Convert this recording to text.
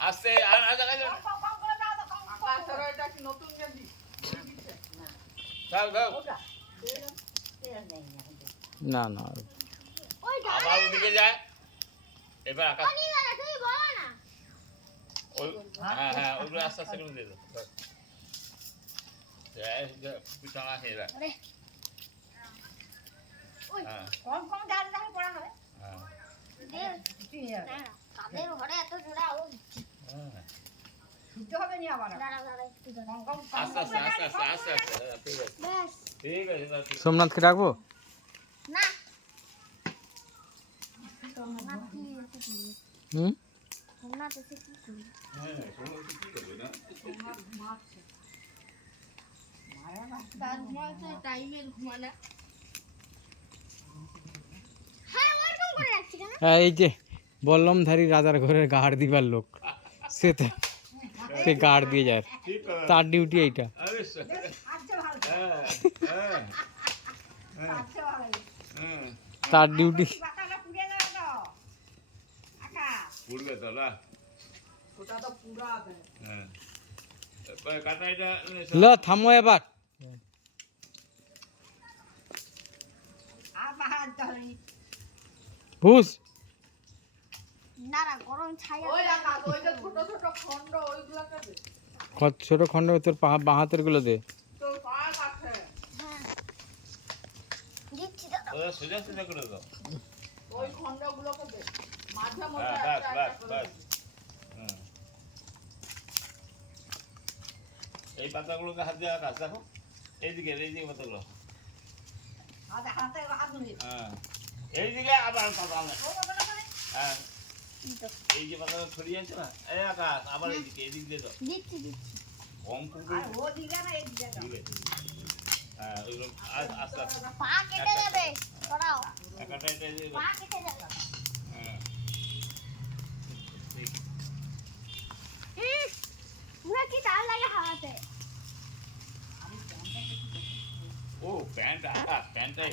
আস্তে না না আবার ওদিকে যায় এবার আকাশ হ্যাঁ হ্যাঁ ওইগুলো আস্তে আস্তে করে দিয়ে দাও বিছানা খেয়ে রাখ হ্যাঁ কম কম ডাল ডাল পড়া হবে হ্যাঁ কাদের ঘরে এত জোড়া ও হ্যাঁ শুদ্ধ হবে নি আবার দাঁড়া দাঁড়া একটু দাঁড়া কম কম আস্তে আস্তে আস্তে আস্তে আস্তে আস্তে ঠিক আছে ব্যাস ঠিক আছে সোমনাথকে ডাকবো না হুম সোমনাথ এসে কি করবে হ্যাঁ কোনো কি করবে না তার ঘুমায় তো টাইমের ঘুমানা হ্যাঁ ওরকম করে রাখছি কেন এই যে বল্লমধারী রাজার ঘরের গাড় দিবার লোক সে গাড় দিয়ে যায় ঠিক আছে তার ডিউটি এইটা আরে আচ্ছা ভালো হ্যাঁ হ্যাঁ আচ্ছা ভালো হ্যাঁ তার ডিউটি বাতাটা পুড়ে যাবে তো আকাশ পুড়বে তো না ওটা তো পুরা হবে হ্যাঁ কাটা এটা ল থামো এবার আর বাহার ধরে বুঝ না না গরম ছাই ওই আকাশ ওই যে ছোট ছোট খন্ড ওইগুলোকে দে ছোট খন্ড তোর বাহাতের গুলো দে তোর পায়ে কাছে হ্যাঁ দিচ্ছি দাদা ওরা সোজা সোজা করে দাও ওই খন্ডগুলোকে দে মাঝে মধ্যে হ্যাঁ বাস একটা বাস একটা করে বাস দে। হুম এই পাতাগুলোকে হাত দিয়ে আকাশ দেখো এইদিকে পাতাগুলো হাতে হাতে হাত ধরে হ্যাঁ এইদিকে আবার পাতা আনো। ও বাবা না করে হ্যাঁ এই যে পাতাটা ছড়িয়ে আছে না এই আকাশ আবার এইদিকে এদিক দিয়ে দাও দিচ্ছি দিচ্ছি কম ফুটে আর ও দিলে না এই দিলে দাও ঠিক আছে হ্যাঁ ওইগুলো আস্তে আস্তে পা কেটে যাবে সরাও একাটা এটা দিয়ে পা কেটে যাবে হ্যাঁ ঠিক পুরো কি তার লাগে হাতে ও প্যান্ট আকাশ প্যান্টটাই